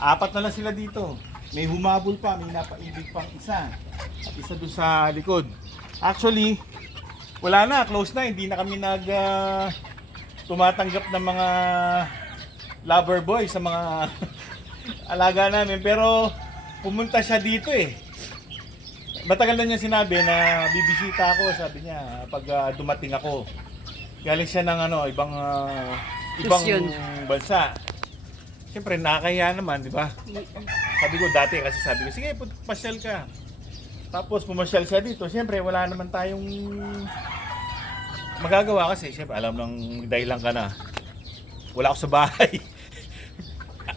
Apat na lang sila dito. May humabol pa, may napaibig pang isa. At isa doon sa likod. Actually, wala na, close na. Hindi na kami tumatanggap ng mga lover boy sa mga alaga namin. Pero pumunta siya dito eh. Matagal na niya sinabi na bibisita ako, sabi niya, pag dumating ako. Galing siya ng ibang Lusyon. bansa. Siyempre nakakahiya naman, di ba? Sabi ko dati kasi sabi ko, sige, pasyal ka. Tapos pumasyal siya dito. Siyempre wala naman tayong magagawa kasi siyempre alam nang dahilan ka na. Wala ako sa bahay.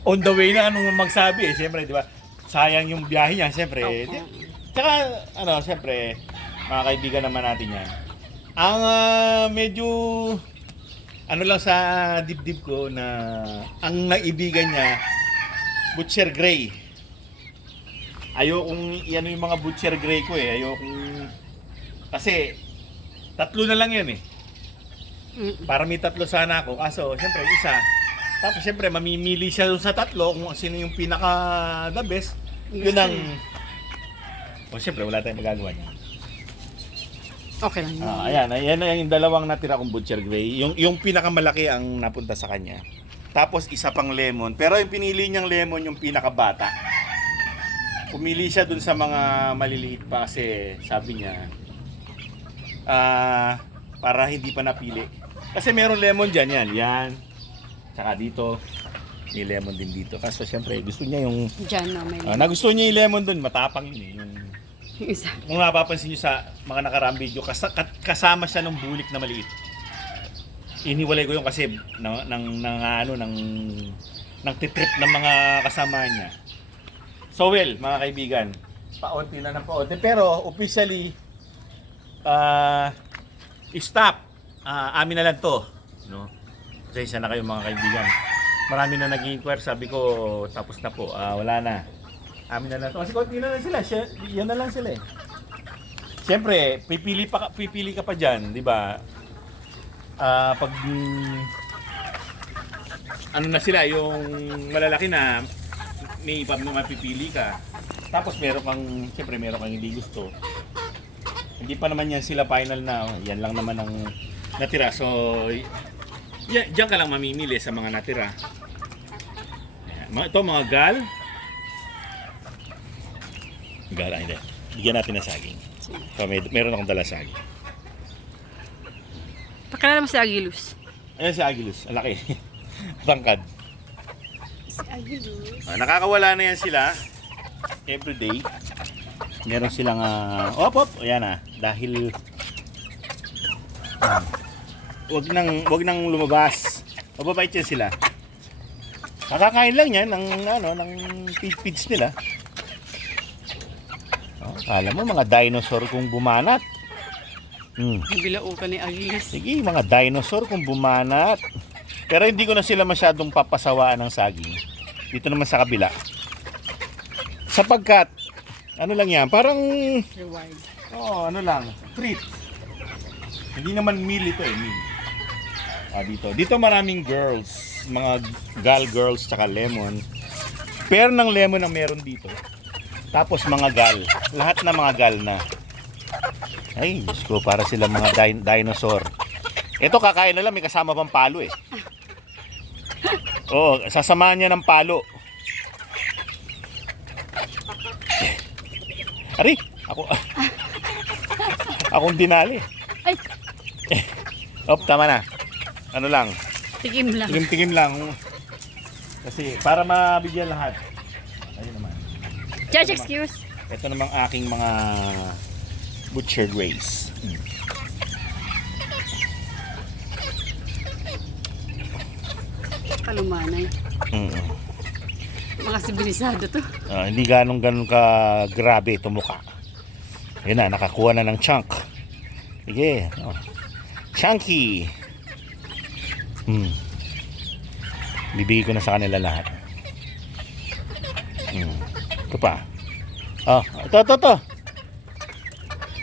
On the way na anong magsabi eh, siyempre, di ba? Sayang yung biyahe niya, siyempre. Tsaka siyempre, mga kaibigan naman natin yan. Ang medyo lang sa dibdib ko na ang naibigan niya Butcher Gray. Ayokong yung mga Butcher Gray ko eh. Ayokong kasi tatlo na lang yan eh. Para may tatlo sana ako. Kaso siyempre isa. Tapos siyempre mamimili siya dun sa tatlo kung sino yung pinaka the best. Yun ang siyempre wala tayong magagawa niya. Okay lang yun. Ayan yung dalawang natira kong Butcher Gray. Yung pinakamalaki ang napunta sa kanya. Tapos isa pang lemon. Pero yung pinili niyang lemon yung pinakabata. Pumili siya dun sa mga maliliit pa kasi sabi niya para hindi pa napili. Kasi meron lemon dyan, yan. Tsaka dito, may lemon din dito. Kaso siyempre gusto niya yung Diyan na may nagustuhan niya yung lemon dun, matapang yun eh. Yung isa. kung napapansin nyo sa mga nakaraang video, kasama siya ng bulik na maliit. Iniwalay ko yung kasi ng titrip ng mga kasama niya. So well, mga kaibigan, paunti na ng paunti. Pero officially, stop. Amin na lang to. No? Pasensya na kayo mga kaibigan. Marami na nag-inquire, sabi ko tapos na po, wala na. Amin na lang to. Kasi konti na lang sila. Yan na lang sila eh. Siyempre, pipili ka pa dyan, di ba? Pag na sila, yung malalaki na may mapipili ka. Tapos meron kang hindi gusto. Hindi pa naman yan sila final na. Yan lang naman ang natira. So, diyan ka lang mamimili sa mga natira. Ito mga gal. Gala, hindi. Bigyan natin ng saging. So, meron akong dala saging. Pakilala mo si Agilus. Ayan si Agilus. Ang laki. Tangkad. Si Agilus. Nakakawala na yan sila. Everyday. Meron silang ayan dahil wag nang lumabas. Mababait yan sila. Nakakain lang yan ng feeds nila. Alam mo, mga dinosaur kung bumanat. Bilaukan ni Agilus. Sige, mga dinosaur kung bumanat. Pero hindi ko na sila masyadong papasawaan ng saging. Dito naman sa kabila. Sapagkat, lang yan, parang Reward. treat. Hindi naman meal ito eh, meal. Dito maraming girls, mga gal girls tsaka lemon. Pair ng lemon ang meron dito. Tapos mga gal, lahat na mga gal na. Ay, Diyos ko, para sila mga dinosaur. Ito kakain na lang, may kasama pang palo eh. Oo, sasamahan niya ng palo. Ari, akong dinali. Ay, Tama na. Ano lang, tikim lang. tigim lang. Kasi para mabigyan lahat. Ayun naman. Judge, excuse. Ito namang aking mga Butcher Grays. Kalumanay. Mga sibilisado to. Hindi ganong ka grabe ito mukha. Ayun na, nakakuha na ng chunk. Sige. Chunky. Bibigay ko na sa kanila lahat. Ito pa. Ito.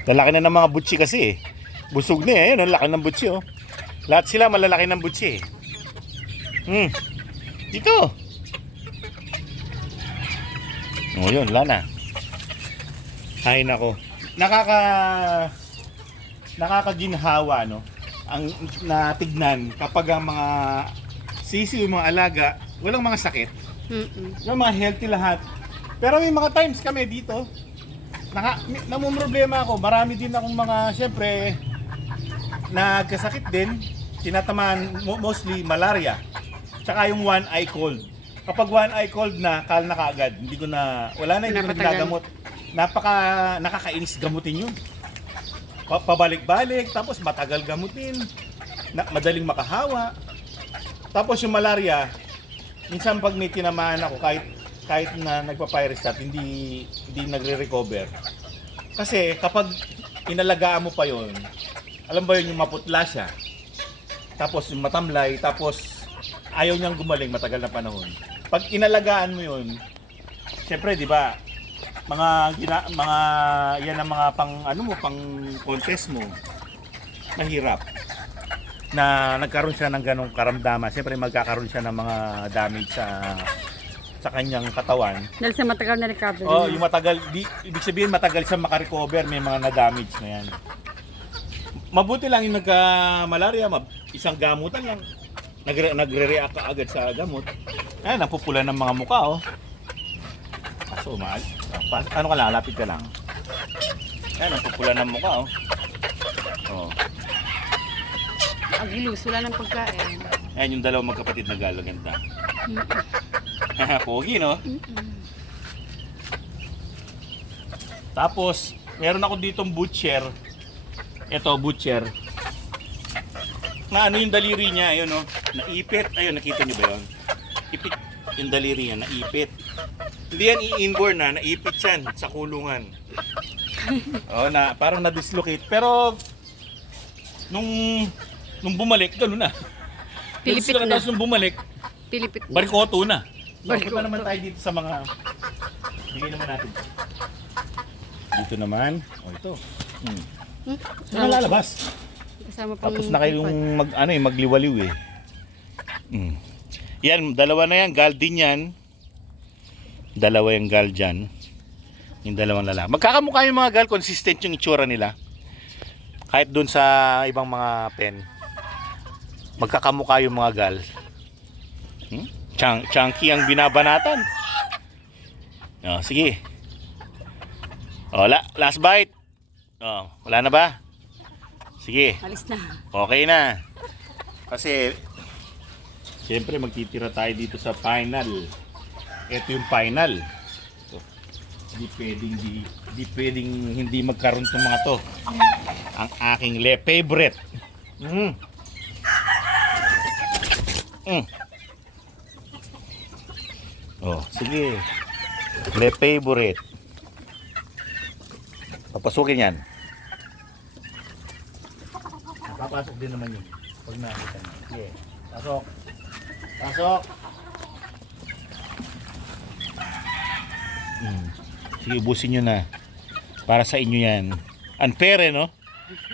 Lalaki na ng mga butchi kasi eh. Busog na eh. Ayun, ang laki ng butchi oh. Lahat sila malalaki ng butchi eh. Dito. O yun, wala na. Ay nako. Nakakaginhawa, no? Ang natignan kapag ang mga sisiw, mga alaga, walang mga sakit. Yung mga healthy lahat. Pero may mga times kami dito, namumroblema ako. Marami din akong mga, syempre, nagkasakit din. Tinatamaan mostly malaria. Tsaka yung one eye cold. Kapag one eye cold na, kal na kaagad. Hindi ko na, wala na, hindi ko na ginagamot. Nakakainis gamutin yun. Pabalik-balik, tapos matagal gamutin. Madaling makahawa. Tapos yung malaria, minsan pag may tinamaan ako, kahit na nagpa-Pyrestat, hindi nagre-recover. Kasi kapag inalagaan mo pa yon, alam ba yun, yung maputla siya, tapos yung matamlay, tapos ayaw niyang gumaling matagal na panahon. Pag inalagaan mo yun, syempre, di ba, yan ang mga pang contest mo, mahirap na nagkaroon siya ng ganong karamdaman. Siyempre magkakaroon siya ng mga damage sa kanyang katawan. Dahil sa matagal na recovery. Oh, yung matagal, ibig sabihin matagal siya makarecover, may mga na-damage na yan. Mabuti lang yung nagka-malaria, isang gamutan lang, nagre-react ka agad sa gamot. Ayan, napupula ng mga mukha, oh. So, ano ka lang, lapit ka lang. Ayan, napupula ng mukha, oh. Oh. Agilus, wala ng pagkain. Ayan yung dalawang magkapatid na galo, ganda. Pogi, no? Tapos, meron ako ditong butcher. Ito, butcher. Na ano yung daliri niya, ayun, no? Naipit. Ayun, nakita niyo ba yun? Ipit yung daliri niya, naipit. Hindi yan i-inborn na, naipit yan sa kulungan. Parang na-dislocate. Pero, nung bumalik, gano'n na. Pilipit na. Tapos nung bumalik, Pilipit na. barikoto na. So, Barikoto. punta naman tayo dito sa mga... Bigay naman natin. Dito naman. Ito. Saan na lalabas? Kasama pang Tapos na kayong magliwaliw eh. Yan, dalawa na yan. Gal din yan. Dalawa yung gal dyan. Yung dalawang lalaki. Magkakamukha yung mga gal. Consistent yung itsura nila. Kahit dun sa ibang mga pen. Magkakamukha yung mga gal. Chunky ang binabanatan. Sige. Last bite. Wala na ba? Sige. Alis na. Okay na. Kasi siyempre magtitira tayo dito sa final. Ito yung final. Hindi pwedeng hindi magkaroon tong mga to. Ang aking favorite. Sige. Favorite. Papasukin yan. Papasok din naman yun. Pag nakita nyo. Sige. Pasok. Pasok. Sige, ubusin nyo na. Para sa inyo yan. Unfair, no?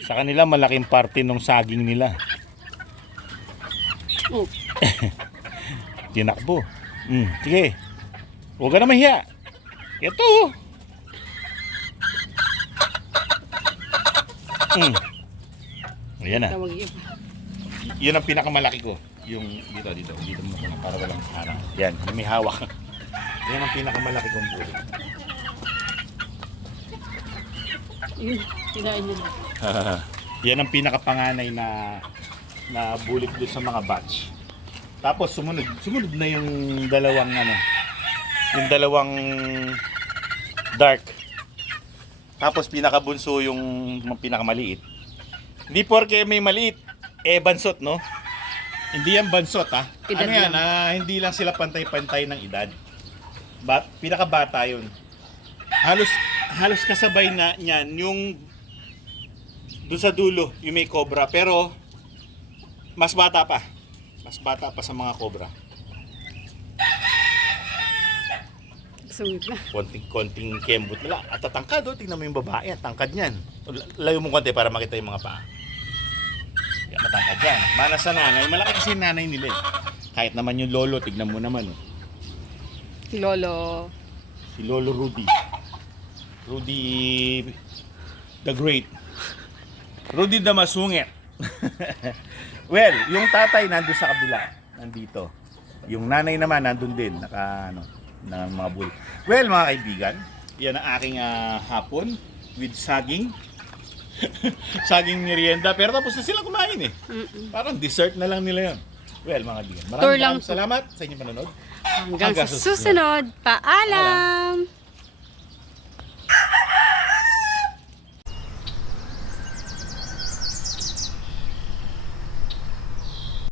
Sa kanila, malaking parte ng saging nila. Tinakbo. Sige. Huwag ka na mahiya. Ito. Ayan na. Yun ang pinakamalaki ko. Yung dito mo na para walang harang. Yan, yung may hawak. Yan ang pinakamalaki kong bulo. Kinain nyo na. Yan ang pinakapanganay na bulit doon sa mga batch. Tapos sumunod na yung dalawang yung dalawang dark. Tapos pinakabunso yung pinakamaliit. Hindi porke may maliit, bansot, no? Hindi yan bansot, ha? Edad Ano yan, lang. hindi lang sila pantay-pantay ng edad. Pinakabata yun. Halos kasabay na niyan yung doon sa dulo, yung may cobra. Pero, mas bata pa. Mas bata pa sa mga cobra. Sungit na. Konting kembot nila. At tatangkad, tingnan mo yung babae. Tangkad niyan. Layo mo konti para makita yung mga paa. Yan, matangkad yan. Mana sa nanay. Malaki kasi yung nanay nila. Kahit naman yung lolo, tignan mo naman. Lolo. Si Lolo Rudy. Rudy the Great. Rudy the Masungit. Well, yung tatay nandun sa kabila. Nandito. Yung nanay naman nandun din. Naka, ng mga bull. Well, mga kaibigan, yan ang aking hapon with saging. Saging merienda. Pero tapos na sila kumain eh. Parang dessert na lang nila yun. Well, mga kaibigan, Tour lang maraming salamat sa inyong panonood. Hanggang sa susunod. Paalam!